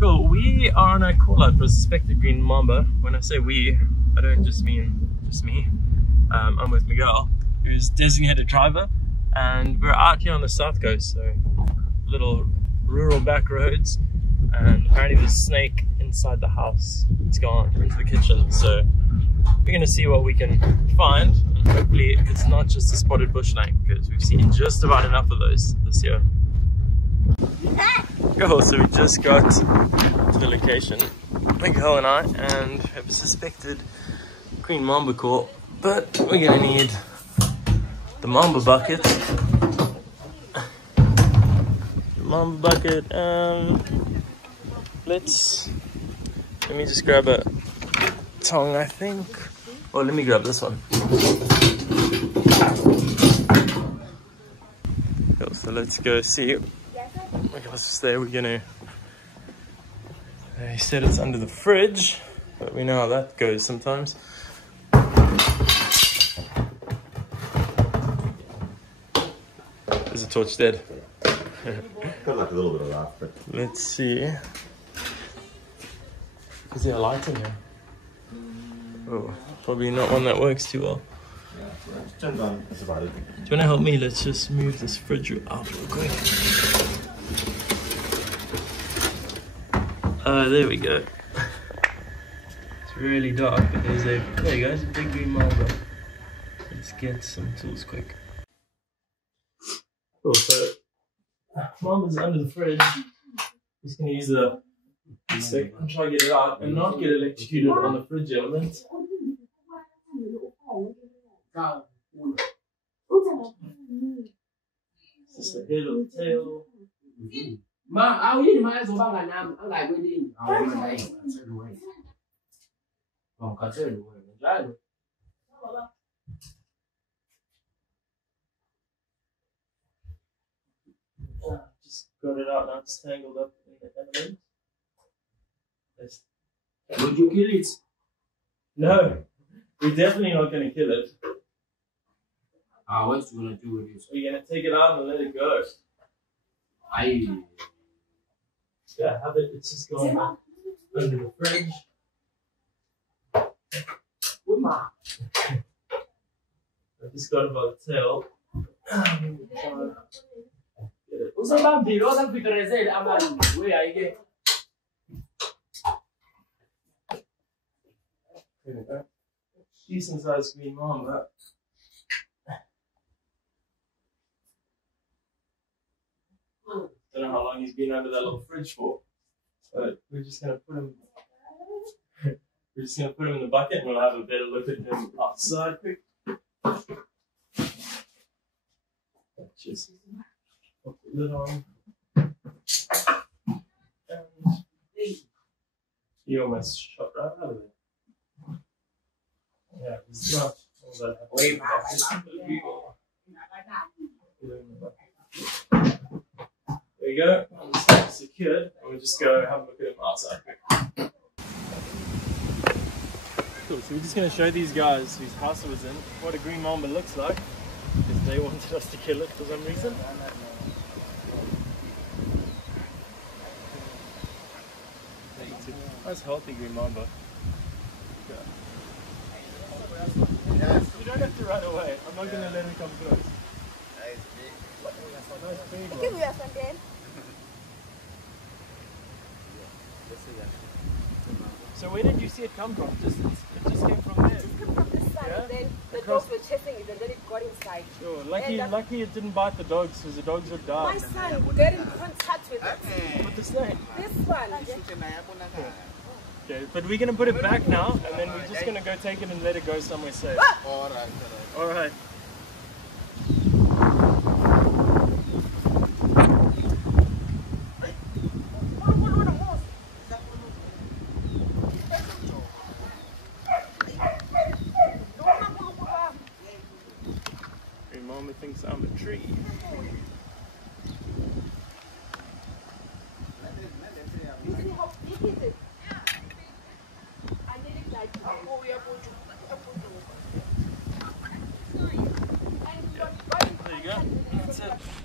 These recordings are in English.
Cool, we are on a call out for a suspected green mamba. When I say we, I don't just mean just me. I'm with Miguel, who's designated driver, and we're out here on the south coast, so little rural back roads, and apparently there's a snake inside the house. It's gone into the kitchen, so we're gonna see what we can find, and hopefully it's not just a spotted bush snake, because we've seen just about enough of those this year. Cool, so we just got to the location, Miguel and I, and have a suspected green mamba call, but we're gonna need the mamba bucket. The mamba bucket, let me just grab a tongue, I think. Oh, let me grab this one. Cool, so let's go see. Miguel's just there. We're gonna. He said it's under the fridge, but we know how that goes sometimes. Is the torch dead? Got like a little bit of that, but Let's see. Is there a light in here? Oh, probably not one that works too well. yeah, turned on. That's about it. Do you want to help me? Let's just move this fridge out real quick. There we go. It's really dark, but there you go, there's a big green mamba. Let's get some tools quick. Cool, so mamba's under the fridge. Just gonna use a stick and try to get it out and not get electrocuted on the fridge element. Just the head of the tail. Just got it out now, it's tangled up in the element. Would you kill it? No, we're definitely not going to kill it. What you gonna do with it? We're going to take it out and let it go. Yeah, have it. It's just going under the fridge. I just got it by the tail. Decent sized green mamba. Don't know how long he's been under that little fridge for, but we're just gonna put him. We're just gonna put him in the bucket, and we'll have a better look at him outside. Quick. Just put the lid on. And he almost shot right out of it. Yeah, he's not all that happy. There you go, I'm secured, and we'll just go have a look at him outside. Cool, so we're just going to show these guys whose house it was in what a green mamba looks like, because they wanted us to kill it for some reason. Nice healthy green mamba. You don't have to run away, I'm not going to let him come close. So where did you see it come from? It just came from there? It came from this side, Yeah? and then the dogs were chasing it, and then it got inside. Sure. Lucky it didn't bite the dogs, because the dogs would die. My son would get in contact with it. With the snake? This one. Okay, but we're going to put it back now, and then we're just going to go take it and let it go somewhere safe. Alright. Your mama thinks I'm a tree.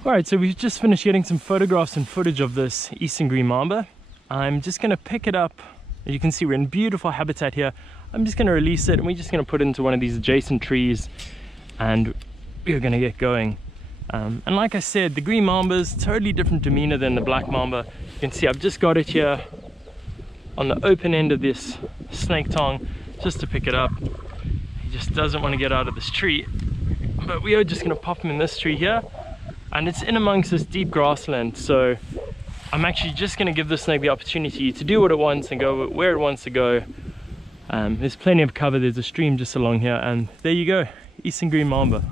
Alright, so we've just finished getting some photographs and footage of this eastern green mamba. I'm just going to pick it up. As you can see, we're in beautiful habitat here. I'm just going to release it, and we're just going to put it into one of these adjacent trees, and we're going to get going. And like I said, the green mamba is totally different demeanor than the black mamba. You can see I've just got it here on the open end of this snake tongue just to pick it up. He just doesn't want to get out of this tree, but we are just going to pop him in this tree here, and it's in amongst this deep grassland, so I'm actually just going to give the snake the opportunity to do what it wants and go where it wants to go. There's plenty of cover. There's a stream just along here, and there you go, Eastern green mamba.